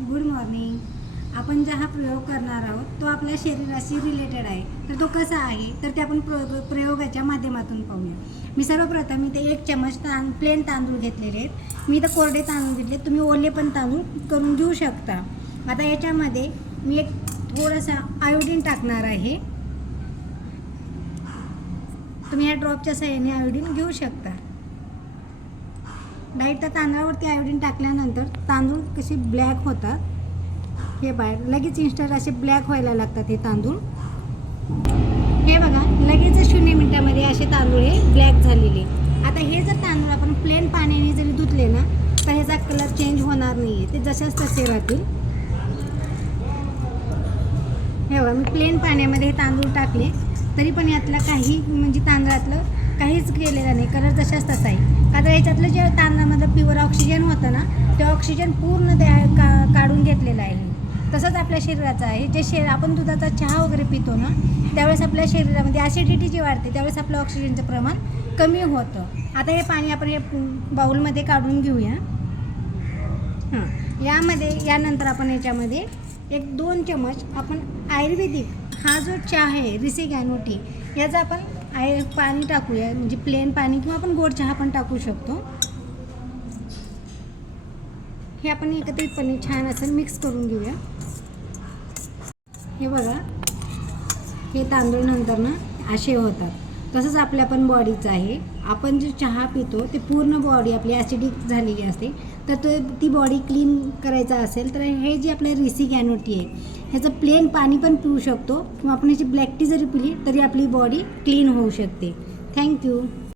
Good morning. आपण जो हा प्रयोग करणार आहोत तो आपल्या शरीराशी रिलेटेड आहे. तर तो कसा आहे तर ते आपण प्रयोगाच्या माध्यमातून पाहूया. मी सर्वप्रथम इथे 1 चमच प्लेन तांदूळ घेतलेले आहेत. मी इथं कोरडे तांदूळ घेतले, तुम्ही ओले पण तांदूळ करून घेऊ शकता. आता याच्यामध्ये मी एक थोडासा आयोडीन टाकणार आहे. तुम्ही या ड्रॉपच्या साहाय्याने आयोडीन घेऊ शकता. डायरेक्ट त्या तांदळावरती आयोडीन टाकल्यानंतर तांदूळ कसे ब्लॅक होतात, हे बाहेर लगेच इन्स्टंट असे ब्लॅक व्हायला लागतात हे तांदूळ. हे बघा, लगेच 0 मिनिटामध्ये असे तांदूळ हे ब्लॅक झालेले. आता हे जर तांदूळ आपण प्लेन पाण्याने जरी धुतले ना तर ह्याचा कलर चेंज होणार नाही आहे, ते जसेच तसे राहतील. हे बघा, मी प्लेन पाण्यामध्ये हे तांदूळ टाकले तरी पण यातला काही म्हणजे तांदळातलं काहीच गेलेलं नाही, कलर जशाच तसा आहे. आता याच्यातलं जे तांदळामधलं प्युअर ऑक्सिजन होतं ना ते ऑक्सिजन पूर्ण ते काढून घेतलेलं आहे. तसंच आपल्या शरीराचं आहे. जे आपण दुधाचा चहा वगैरे पितो ना त्यावेळेस आपल्या शरीरामध्ये ॲसिडिटी जी वाढते त्यावेळेस आपलं ऑक्सिजनचं प्रमाण कमी होतं. आता हे पाणी आपण हे बाउलमध्ये काढून घेऊया. यानंतर आपण याच्यामध्ये 1-2 चमच आपण आयुर्वेदिक हा जो चहा आहे रिसेगॅनो टी याचं आपण पाणी टाकूया. म्हणजे प्लेन पाणी किंवा आपण गोड चहा पण टाकू शकतो. हे आपण एकत्रितपणे छान असं मिक्स करून घेऊया. हे बघा, हे तांदूळ नंतर ना असे होतात. तसंच आपल्या पण बॉडीचं आहे. आपण जे चहा पितो ते पूर्ण बॉडी आपली ॲसिडिक झालेली असते. तर ती बॉडी क्लीन करायचा असेल तर हे जे आपलं रिसेगॅनो टी आहे ह्याचं प्लेन पाणी पण पिऊ शकतो किंवा आपण ह्याची ब्लॅक टी जरी पिली तरी आपली बॉडी क्लीन होऊ शकते. थँक्यू.